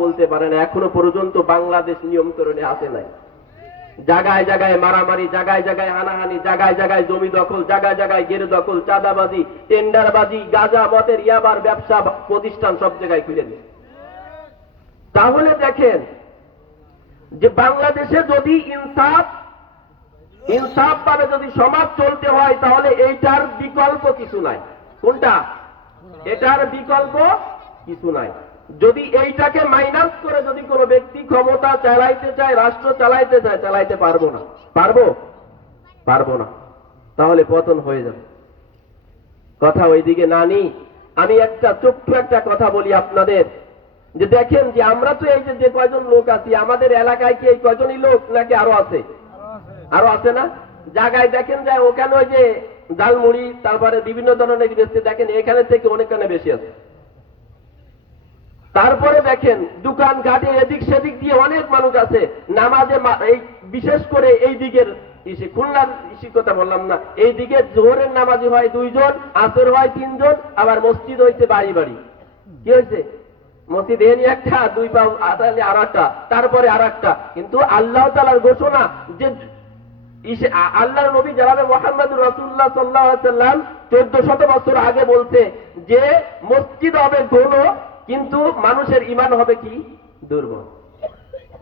বলতে পারে না। এখনো পর্যন্ত বাংলাদেশ নিয়ন্ত্রণে আসে নাই। জায়গায় জায়গায় মারামারি, জায়গায় জায়গায় হানাহানি, জায়গায় জায়গায় জমি দখল, জায়গায় জায়গায় গেরু দখল, চাঁদাবাজি, টেন্ডারবাজি, গাঁজা মদের ইয়াবার ব্যবসা প্রতিষ্ঠান সব জায়গায় খুলে দিচ্ছে। তাহলে দেখেন যে বাংলাদেশে যদি ইনসাফ ভাবে যদি সমাজ চলতে হয় তাহলে এইটার বিকল্প কিছু নাই। কোনটা? এটার বিকল্প কিছু নাই। যদি এইটাকে মাইনাস করে যদি কোনো ব্যক্তি ক্ষমতা চালাইতে চায়, রাষ্ট্র চালাইতে চায়, চালাইতে পারবো না। পারবো না। তাহলে পতন হয়ে যাবে। কথা ওইদিকে না নি। আমি একটা ছোট্ট একটা কথা বলি আপনাদের, যে দেখেন যে আমরা তো এই যে কয়জন লোক আছি, আমাদের এলাকায় কি এই কয়জনই লোক নাকি আরো আছে? আরো আছে না? জায়গায় দেখেন যায় ওখানে ওই যে ডালমুড়ি, তারপরে বিভিন্ন ধরনের বেচতে, দেখেন এখানে থেকে অনেকখানে বেশি আছে। তারপরে দেখেন দোকান ঘাটে এদিক সেদিক দিয়ে অনেক মানুষ আছে নামাজে, এই বিশেষ করে এই দিকের খুলনার কথা বললাম না, এই দিকে জোহরের নামাজি হয় 2 জন, আসর হয় 3 জন, আবার মসজিদ হয়েছে বাড়ি বাড়ি। কি হয়েছে? মসজিদ এনি একটা, 2 পা আদালে আর একটা, তারপরে আর একটা। কিন্তু আল্লাহ তাআলার ঘোষণা যে আল্লাহর নবী জনাবে মুহাম্মদুর রাসূলুল্লাহ সাল্লাল্লাহু আলাইহি সাল্লাম 1400 বছর আগে বলছে যে মসজিদ হবে ঘন, কিন্তু মানুষের ঈমান হবে কি? দুর্বল।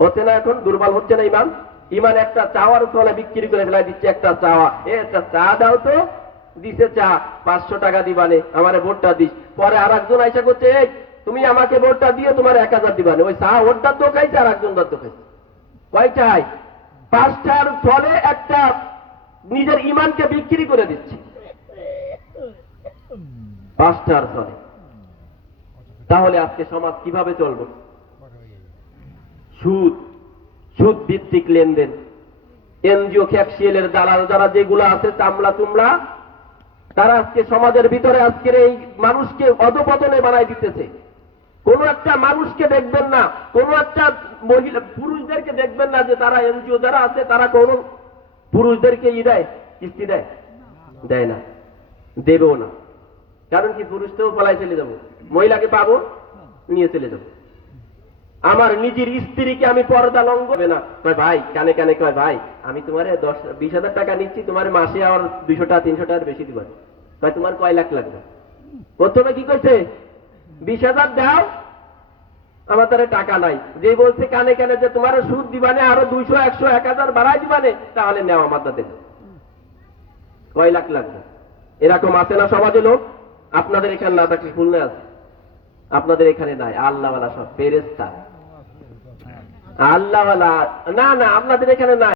হচ্ছে না? এখন দুর্বল হচ্ছে না ঈমান? ঈমান একটা চাওয়ার তলে বিক্রি করে ফেলা দিচ্ছে। একটা চাওয়া, একটা চা দাও তো, দিছে চা, 500 টাকা দিবানে, আমারে ভোটটা দিস। পরে আরেকজন আইসা করছে, এই তুমি আমাকে ভোটটা দিয়ে তোমার 1000 দিবানে। ওই চা ওরটা তো খাইছে আর একজন তো খাইছে। কয়টাই? 5টার ফলে একটা নিজের ঈমানকে বিক্রি করে দিচ্ছে 5টার ফলে। তাহলে আজকে সমাজ কিভাবে চলবে? সুদ ভিত্তিক লেনদেন, এনজিও ক্যাপসিএলের দালাল যারা যেগুলো আছে, চামড়া চুমড়া, তারা আজকে সমাজের ভিতরে আজকের এই মানুষকে অধপতনে বানাই দিতেছে। কোন একটা মানুষকে দেখবেন না, কোন একটা মহিলা পুরুষদেরকে দেখবেন না যে তারা এনজিও যারা আছে তারা কোন পুরুষদেরকে দেয়, কিস্তি দেয় না, দেবেও না। কারণ কি? পুরুষটাও পালাই চলে যাবো, মহিলাকে পাবো, নিয়ে চলে যাবো। আমার নিজের স্ত্রীকে আমি পর্দা লঙ্ঘন হবে না। কয় ভাই, কানে কানে কয় ভাই, আমি তোমার 10-20 হাজার টাকা নিচ্ছি, তোমার মাসে আর 200 টাকা 300 টাকার বেশি দিবা। কয় তোমার কয় লাখ লাগবে? প্রথমে কি করছে? 20,000 দাও, আমার তারে টাকা নাই। যে বলছে কানে কানে যে তোমার সুদ দিবানে, আরো 200, 100, 1000 বাড়াই দিবানে, তাহলে নেও আমার তাতে। কয় লাখ লাগবে? এরকম আছে না সমাজে লোক? আপনাদের এখানে না থাকলে খুলনা আছে, আপনাদের এখানে নাই। আল্লাহওয়ালা সব ফেরেশতা, আল্লাহওয়ালা না, আপনাদের এখানে নাই।